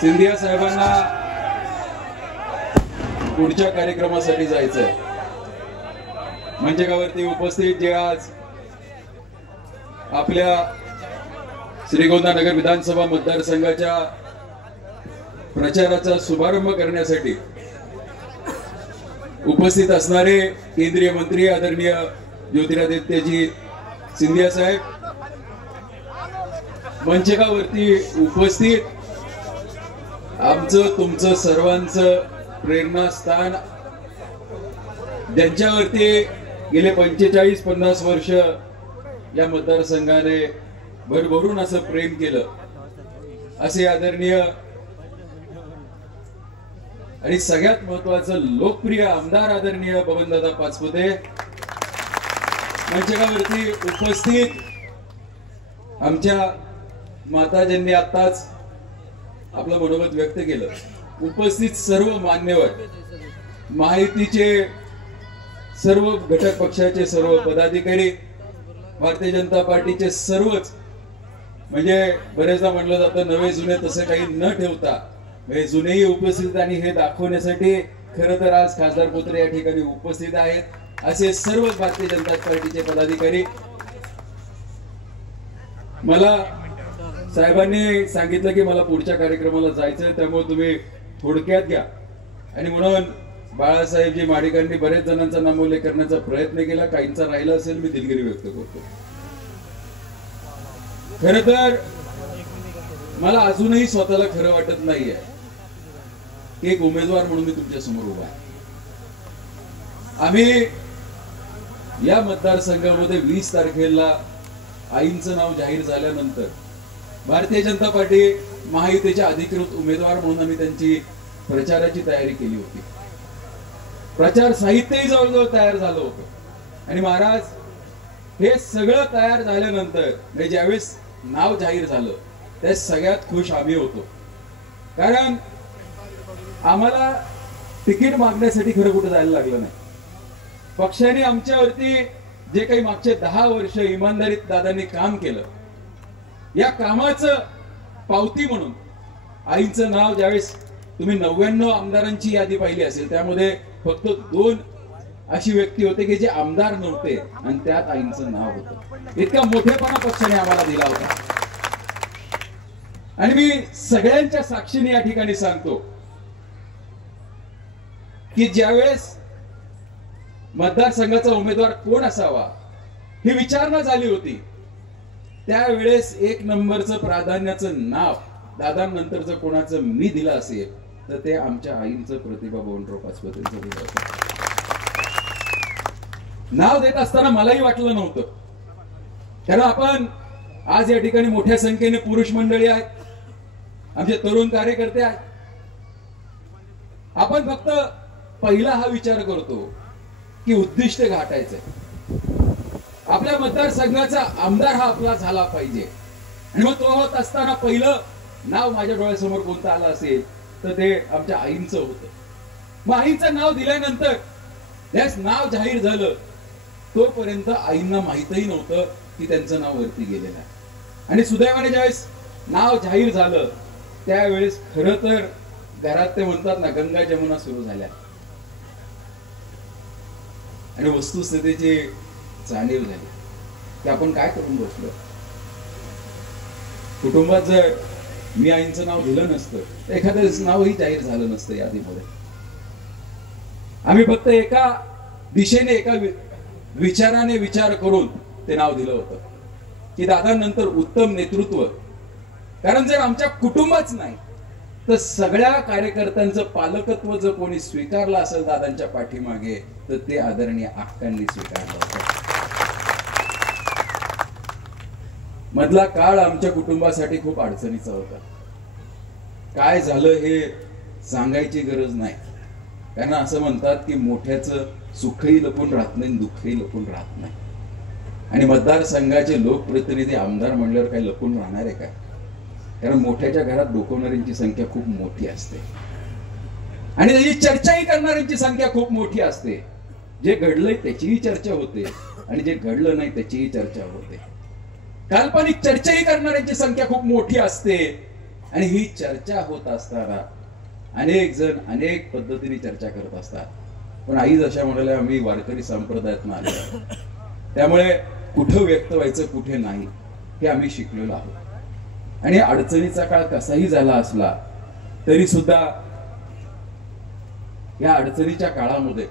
सिंधिया साहेबांना पुढच्या कार्यक्रमासाठी जायचंय। मंचकावरती उपस्थित जे आज आपल्या श्रीगोंदा नगर विधानसभा मतदारसंघाच्या प्रचाराचा शुभारंभ करण्यासाठी उपस्थित असणारे केंद्रीय मंत्री आदरणीय ज्योतिरादित्यजी सिंधिया साहेब, मंचकावरती उपस्थित आमचं तुमचं सर्वांचं प्रेरणास्थान, ज्यांच्यावरती गेले 45-50 वर्ष या मतदारसंघाने भरभरून असं प्रेम केलं, असे आदरणीय आणि सगळ्यात महत्वाचं लोकप्रिय आमदार आदरणीय बबनदादा पाचपुते, मंचकावरती उपस्थित आमच्या माता ज्यांनी आताच आपलं मनोगत व्यक्त केलं, उपस्थित सर्व मान्यवर, महायुतीचे सर्व घटक पक्षाचे सर्व पदाधिकारी, भारतीय जनता पार्टीचे सर्वच, म्हणजे बरेचदा म्हणलं जातं नवे जुने तसे काही न ठेवता म्हणजे जुनेही उपस्थित आणि हे दाखवण्यासाठी खरं तर आज खासदार पुत्रे या ठिकाणी उपस्थित आहेत, असे सर्व भारतीय जनता पार्टीचे पदाधिकारी। मला साहेबांनी सांगितलं की मला पुढच्या कार्यक्रमाला जायचंय, त्यामुळे तुम्ही थोडक्यात घ्या, आणि म्हणून बाळासाहेबजी माडिकांनी बरेच जणांचा नामोल्लेख करण्याचा प्रयत्न केला, काहींचा राहिला असेल, मी दिलगिरी व्यक्त करतो। खर तर मला अजूनही स्वतःला खरं वाटत नाहीये की एक उमेदवार म्हणून मी तुमच्या समोर उभा आहे। आम्ही या मतदारसंघामध्ये 20 तारखेला आईंचं नाव जाहीर झाल्यानंतर भारतीय जनता पार्टी महायुतीच्या अधिकृत उमेदवार म्हणून आम्ही त्यांची प्रचाराची तयारी केली होती। प्रचार साहित्यही जवळजवळ तयार झालं होतं, आणि महाराज हे सगळं तयार झाल्यानंतर ज्यावेळेस नाव जाहीर झालं त्या सगळ्यात खुश आम्ही होतो, कारण आम्हाला तिकीट मागण्यासाठी खरं कुठे जायला लागलं नाही। पक्षाने आमच्यावरती जे काही मागचे 10 वर्ष इमानदारीत दादांनी काम केलं, या कामाचं पावती म्हणून आईंचं नाव, ज्यावेळेस तुम्ही 99 आमदारांची यादी पाहिली असेल, त्यामध्ये फक्त 2 अशी व्यक्ती होते की जे आमदार नव्हते, आणि त्यात आईंचं नाव होतं। इतका मोठेपणा पक्षाने आम्हाला दिला होता, आणि मी सगळ्यांच्या साक्षीने या ठिकाणी सांगतो की ज्यावेळेस मतदारसंघाचा उमेदवार कोण असावा ही विचारणा झाली होती, त्यावेळेस 1 नंबरचं प्राधान्याचं नाव दादांनंतर जर कोणाचं मी दिलं असेल तर ते आमच्या आईंचं प्रतिभा बबनराव पाचपुतेंचं दिलं होतं। नाव देत असताना मलाही वाटलं नव्हतं, कारण आपण आज या ठिकाणी मोठ्या संख्येने पुरुष मंडळी आहेत, आमचे तरुण कार्यकर्ते आहेत, आपण फक्त पहिला हा विचार करतो की उद्दिष्ट गाठायचंय, आपल्या मतदारसंघाचा आमदार हा आपला झाला पाहिजे, आणि मग तो होत असताना पहिलं नाव माझ्या डोळ्यासमोर कोणतं आलं असेल तर ते आमच्या आईंचं होतं। मग आईंचं नाव दिल्यानंतर त्याच नाव जाहीर झालं तोपर्यंत आईंना माहितही नव्हतं की त्यांचं नाव वरती गेलेलं आहे, आणि सुदैवाने ज्यावेळेस नाव जाहीर झालं त्यावेळेस खरं तर घरात ते म्हणतात ना, गंगा जमुना सुरू झाल्या, आणि वस्तुस्थितीची जाणीव झाली की आपण काय करून बसलो। कुटुंबात जर मी आईंचं नाव दिलं नसतं तर एखादं नावही जाहीर झालं नसतं यादीमध्ये। आम्ही फक्त एका दिशेने एका विचाराने विचार करून ते नाव दिलं होतं की दादांनंतर उत्तम नेतृत्व, कारण जर आमच्या कुटुंबाच नाही तर सगळ्या कार्यकर्त्यांचं पालकत्व जर कोणी स्वीकारलं असेल दादांच्या पाठीमागे तर ते आदरणीय आक्कांनी स्वीकारलं होतं। मधला काळ आमच्या कुटुंबासाठी खूप अडचणीचा होता, काय झालं हे सांगायची गरज नाही, कारण असं म्हणतात की मोठ्याचं सुखही लपून राहत नाही, दुःखही लपून राहत नाही, आणि मतदारसंघाचे लोकप्रतिनिधी आमदार म्हणल्यावर काही लपून राहणार आहे काय, कारण मोठ्याच्या घरात डोकवणाऱ्यांची संख्या खूप मोठी असते, आणि त्याची चर्चाही करणाऱ्यांची संख्या खूप मोठी असते। जे घडलंय त्याचीही चर्चा होते, आणि जे घडलं नाही त्याचीही चर्चा होते। काल्पनिक चर्चाही करणाऱ्यांची संख्या खूप मोठी असते, आणि ही चर्चा होत असताना अनेक जण अनेक पद्धतीने चर्चा करत असतात, पण आई जशा म्हणाल्या आम्ही वारकरी संप्रदायात आलो, त्यामुळे कुठं व्यक्त व्हायचं कुठे नाही हे आम्ही शिकलेलो आहोत. आणि अडचणीचा काळ कसाही झाला असला तरी सुद्धा या अडचणीच्या काळामध्ये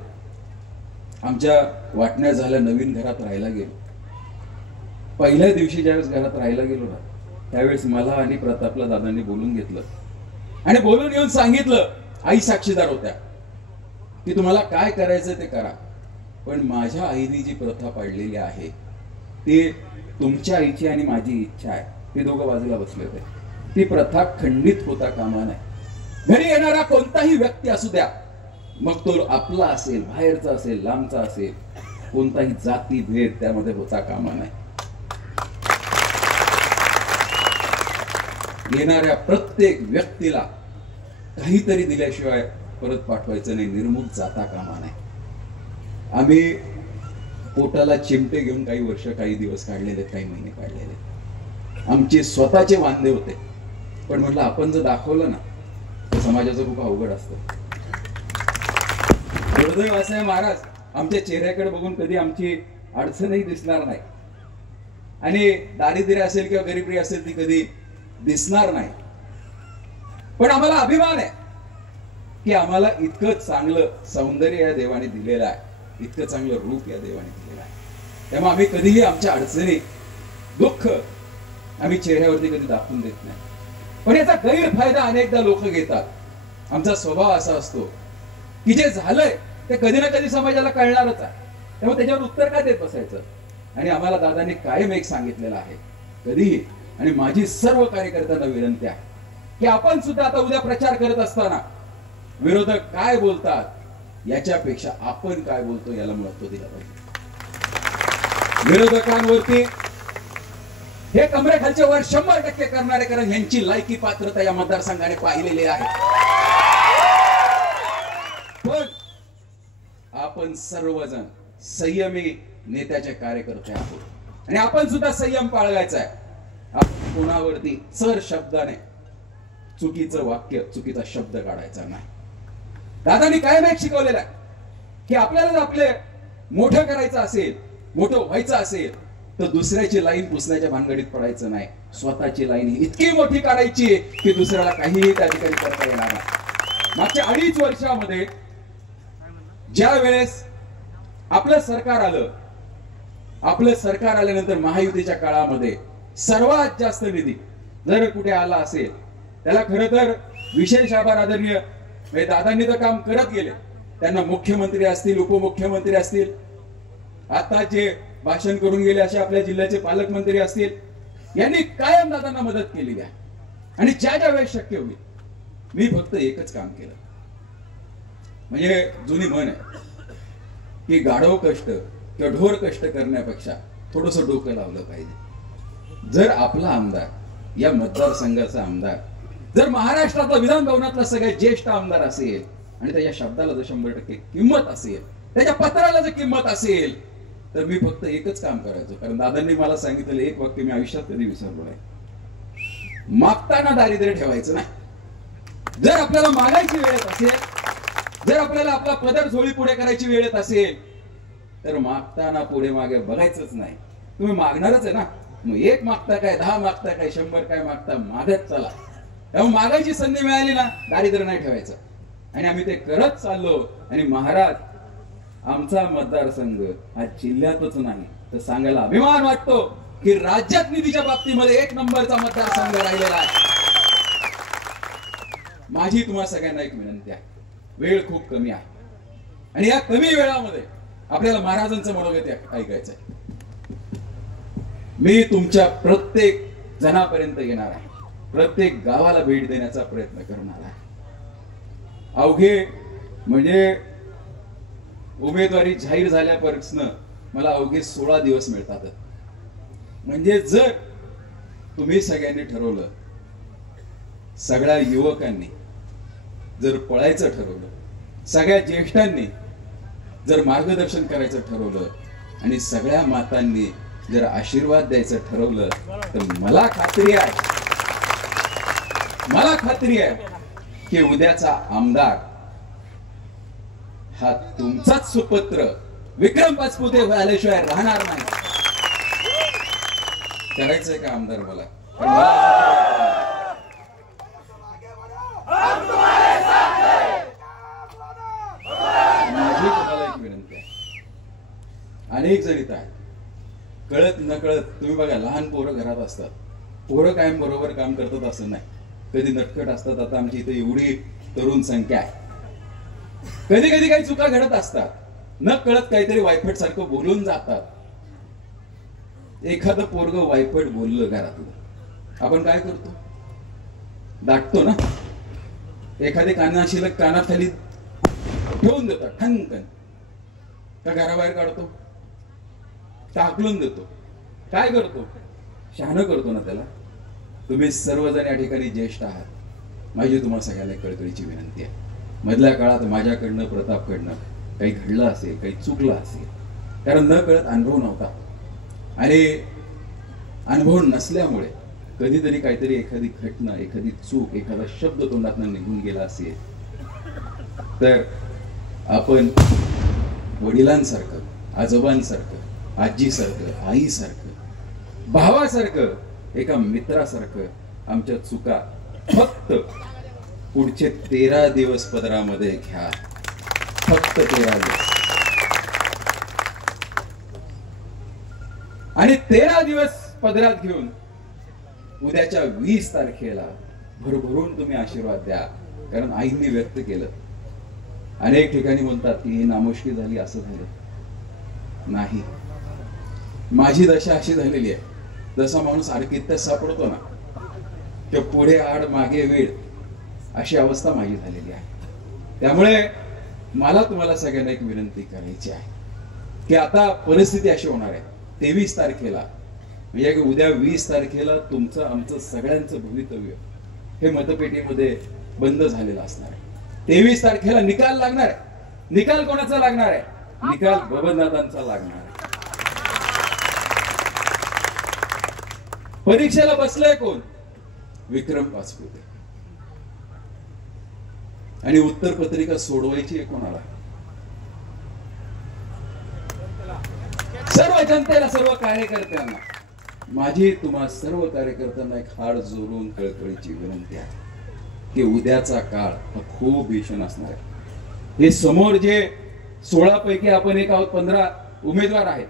आमच्या वाटण्या झाल्या, नवीन घरात राहायला गेलो. पहिल्या दिवशी ज्यावेळेस घरात राहायला गेलो ना, त्यावेळेस मला आणि प्रतापला दादांनी बोलून घेतलं आणि बोलून येऊन सांगितलं, आई साक्षीदार होत्या, की तुम्हाला काय करायचं ते करा, पण माझ्या आईने जी प्रथा पाडलेली आहे ती तुमच्या आईची आणि माझी इच्छा आहे. ते दोघं बाजूला बसले होते. ती प्रथा खंडित होता कामा नये. घरी येणारा कोणताही व्यक्ती असू द्या, मग तो आपला असेल, बाहेरचा असेल, लांबचा असेल, कोणताही जाती भेद त्यामध्ये होता कामा नये. येणाऱ्या प्रत्येक व्यक्तीला काहीतरी दिल्याशिवाय परत पाठवायचं नाही, निर्मुख जाता कामा नये. आम्ही पोटाला चिमटे घेऊन काही वर्ष, काही दिवस काढलेले, काही महिने काढलेले. आमचे स्वतःचे वांदे होते, पण म्हटलं आपण जर दाखवलं ना तर समाजाचं खूप अवघड असतं. दुर्दैव असं आहे महाराज, आमच्या चेहऱ्याकडे बघून कधी आमची अडचणही दिसणार नाही आणि दारिद्र्य असेल किंवा गरिबी असेल ती कधी दिसणार नाही. पण आम्हाला अभिमान आहे की आम्हाला इतकं चांगलं सौंदर्य या देवाने दिलेलं आहे, इतकं चांगलं रूप या देवाने दिलेलं आहे. त्यामुळे आम्ही कधीही आमच्या अडचणी, दुःख आम्ही चेहऱ्यावरती कधी दाखवून देत नाही. पण याचा गैरफायदा अनेकदा लोक घेतात. आमचा स्वभाव असा असतो की जे झालंय ते कधी ना कधी समाजाला कळणारच आहे, त्यामुळे त्याच्यावर उत्तर का देत बसायचं. आणि आम्हाला दादांनी कायम एक सांगितलेलं आहे कधीही, आणि माझी सर्व कार्यकर्त्यांना विनंती आहे की आपण सुद्धा आता उद्या प्रचार करत असताना विरोधक काय बोलतात याच्यापेक्षा आपण काय बोलतो याला महत्व दिलं पाहिजे. विरोधकांवरती हे कमरेखालच्या वर 100% करणारे, कारण यांची लायकी पात्रता या मतदारसंघाने पाहिलेली आहे. पण आपण सर्वजण संयमी नेत्याचे कार्यकर्ते आहोत आणि आपण सुद्धा संयम पाळगायचा आहे. आपण कोणावरती चर शब्दाने चुकीचं वाक्य, चुकीचा शब्द काढायचा नाही. दादांनी कायम एक शिकवलेलं आहे की आपल्याला आपले मोठं करायचं असेल, मोठं व्हायचं असेल तर दुसऱ्याची लाईन पुसण्याच्या भानगडीत पडायचं नाही. स्वतःची लाईन ही इतकी मोठी काढायची की दुसऱ्याला काहीही त्या ठिकाणी करता येणार नाही. मागच्या 2.5 वर्षामध्ये ज्या वेळेस आपलं सरकार आल्यानंतर महायुतीच्या काळामध्ये सर्वात जास्त निधी जर कुठे आला असेल त्याला खरं तर विशेष आभार आदरणीय दादांनी तर काम करत गेले. त्यांना मुख्यमंत्री असतील, उपमुख्यमंत्री असतील, आता जे भाषण करून गेले असे आपल्या जिल्ह्याचे पालकमंत्री असतील, यांनी कायम दादांना मदत केली आहे. आणि ज्या ज्या वेळेस शक्य होईल मी फक्त एकच काम केलं, म्हणजे जुनी म्हण आहे की गाढव कष्ट किंवा ढोर कष्ट करण्यापेक्षा थोडस डोकं लावलं पाहिजे. जर आपला आमदार, या मतदारसंघाचा आमदार जर महाराष्ट्रातला विधान भवनातला सगळ्यात ज्येष्ठ आमदार असेल आणि त्याच्या शब्दाला जर 100% किंमत असेल, त्याच्या पत्राला जर किंमत असेल, तर मी फक्त एकच काम करायचो. कारण दादांनी मला सांगितलेलं एक वाक्य मी आयुष्यात कधी विसरलो नाही, मागताना दारिद्र्य ठेवायचं नाही. जर आपल्याला मागायची वेळ येत असेल, जर आपल्याला आपला पदर झोळी पुढे करायची वेळ येत असेल, तर मागताना पुढे मागे बघायचंच नाही. तुम्ही मागणारच आहे ना, मग 1 मागता काय, 10 मागता काय, 100 काय मागता, मागत चला. त्यामुळे मागायची संधी मिळाली ना, दारिद्र्य नाही ठेवायचं. आणि आम्ही ते करत चाललो. आणि महाराज, आमचा मतदारसंघ हा जिल्ह्यातच नाही तर सांगायला अभिमान वाटतो की राज्यात निधीच्या बाबतीमध्ये 1 नंबरचा मतदारसंघ राहिलेला आहे. माझी तुम्हा सगळ्यांना एक विनंती आहे, वेळ खूप कमी आहे आणि या कमी वेळामध्ये आपल्याला महाराजांचं मनोगत ऐकायचं आहे. मी तुमच्या प्रत्येक जणापर्यंत येणार आहे, प्रत्येक गावाला भेट देण्याचा प्रयत्न करणार आहे. अवघे म्हणजे उमेदवारी जाहीर झाल्यापासून मला अवघे 16 दिवस मिळतात. म्हणजे जर तुम्ही सगळ्यांनी ठरवलं, सगळ्या युवकांनी जर पळायचं ठरवलं, सगळ्या ज्येष्ठांनी जर मार्गदर्शन करायचं ठरवलं आणि सगळ्या मातांनी जर आशीर्वाद द्यायचं ठरवलं, तर मला खात्री आहे मला खात्री आहे की उद्याचा आमदार हा तुमचाच सुपुत्र विक्रम पाचपुते झाल्याशिवाय राहणार नाही. करायचंय का आमदार मला? माझी तुम्हाला एक विनंती आहे. अनेक जण इथं आहेत, कळत नकळत तुम्ही बघा, लहान पोरं घरात असतात. पोरं कायम बरोबर काम करतात असं नाही, कधी नटखट असतात. आता आमची इथे एवढी तरुण संख्या आहे, कधी कधी काही चुका घडत असतात, न कळत काहीतरी वायफट सारखं बोलून जातात. एखादं पोरग वायफट बोललं घरातलं, आपण काय करतो? दाटतो ना. एखादे कानाशिलक कानाखाली ठेवून देतो ठणकन, का घराबाहेर काढतो, टाकलून देतो. काय करतो? शहाणं करतो ना त्याला. तुम्ही सर्वजण या ठिकाणी ज्येष्ठ आहात, माझी तुम्हाला सगळ्यांना कळकळीची विनंती आहे. मधल्या काळात माझ्याकडनं, प्रतापकडनं काही घडलं असेल, काही चुकलं असेल, कारण न कळत अनुभव नव्हता, आणि अनुभव नसल्यामुळे कधीतरी काहीतरी एखादी घटना, एखादी चूक, एखादा शब्द तोंडातून निघून गेला असेल, तर आपण वडिलांसारखं, आजोबांसारखं, आजीसारखं, आईसारखं, भावासारखं, एका मित्रासारखं आमच्या चुका फक्त पुढचे 13 दिवस पदरामध्ये घ्या. फक्त 13 दिवस. आणि 13 दिवस पदरात घेऊन उद्याच्या 20 तारखेला भरभरून तुम्ही आशीर्वाद द्या. कारण आईंनी व्यक्त केलं, अनेक ठिकाणी म्हणतात की नामुष्की झाली, असं झालं नाही. माझी दशा अशी झालेली आहे, जसा माणूस अडकीत सापडतो ना, की पुढे आड मागे वेळ, अशी अवस्था माझी झालेली आहे. त्यामुळे मला तुम्हाला सगळ्यांना एक विनंती करायची आहे की आता परिस्थिती अशी होणार आहे, 23 तारखेला म्हणजे उद्या 20 तारखेला तुमचं, आमचं, सगळ्यांचं भवितव्य हे मतपेटीमध्ये बंद झालेलं असणार आहे. 23 तारखेला निकाल लागणार आहे. निकाल कोणाचा लागणार आहे? निकाल बबनदादांचा लागणार आहे. परीक्षेला बसलाय कोण? विक्रम पाचपुते. आणि उत्तर पत्रिका सोडवायची आहे कोणाला? सर्व जनतेला, सर्व कार्यकर्त्यांना. माझी तुम्हा सर्व कार्यकर्त्यांना एक हाड जोडून कळकळीची विनंती आहे की उद्याचा काळ हा खूप भीषण असणार आहे. हे समोर जे 16 पैकी आपण एक आहोत, 15 उमेदवार आहेत.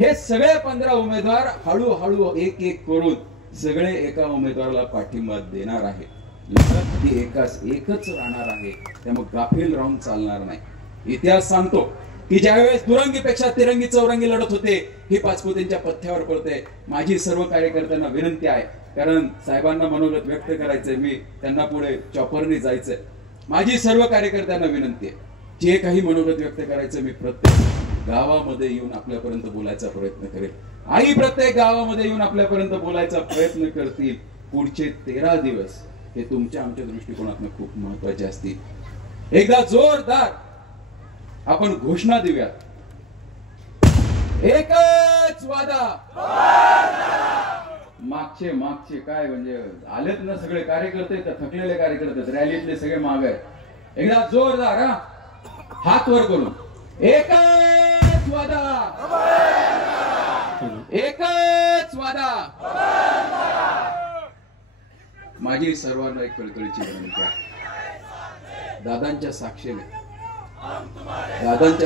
हे सगळे 15 उमेदवार हळूहळू एक एक करून सगळे एका उमेदवाराला पाठिंबा देणार आहे. लढत ती एकच राहणार आहे. त्यामुळे गाफील राहून चालणार नाही. इतिहास सांगतो की ज्यावेळेस दुरंगीपेक्षा तिरंगी चौरंगी लढत होते, ही पाचपुतेंच्या पथ्यावर पडते. माझी सर्व कार्यकर्त्यांना विनंती आहे, कारण साहेबांना मनोगत व्यक्त करायचंय, मी त्यांना पुढे चॉपरने जायचंय. माझी सर्व कार्यकर्त्यांना विनंती आहे, जे काही मनोगत व्यक्त करायचं मी प्रत्येक गावामध्ये येऊन आपल्यापर्यंत बोलायचा प्रयत्न करेल. आई प्रत्येक गावामध्ये येऊन आपल्यापर्यंत बोलायचा प्रयत्न करतील. पुढचे 13 दिवस हे तुमच्या, आमच्या दृष्टिकोनातून खूप महत्वाचे असतील. एकदा जोरदार आपण घोषणा देऊयात. एकच वादा. मागचे काय म्हणजे आलेत ना सगळे कार्यकर्ते, थकलेले कार्यकर्ते, रॅलीतले सगळे माग आहेत. एकदा जोरदार हात वर करून एकच वादा, एकच वादा. माझी सर्वांना एक कळकळीची विनंती आहे, दादांच्या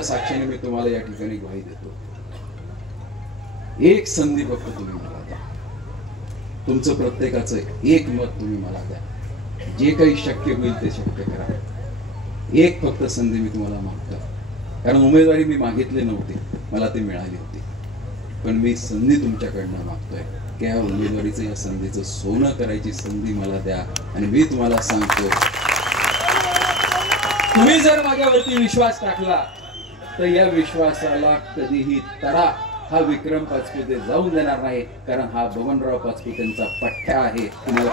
साक्षीने मी तुम्हाला या ठिकाणी ग्वाही देतो. एक संधी फक्त तुम्ही मला द्या. तुमचं प्रत्येकाचं एक मत तुम्ही मला द्या. जे काही शक्य होईल ते शक्य करा. एक फक्त संधी मी तुम्हाला मागतो. कारण उमेदवारी मी मागितली नव्हती, मला ती मिळाली होती. पण मी संधी तुमच्याकडनं मागतोय की या उमेदवारीचं, या संधीचं सोनं करायची संधी मला द्या. आणि मी तुम्हाला सांगतो, तुम्ही जर माझ्यावरती विश्वास टाकला तर या विश्वासाला कधीही तडा हा विक्रम पाचपुते जाऊन देणार नाही. कारण हा बबनराव पाचपुतेंचा पठ्ठा आहे. तुम्हाला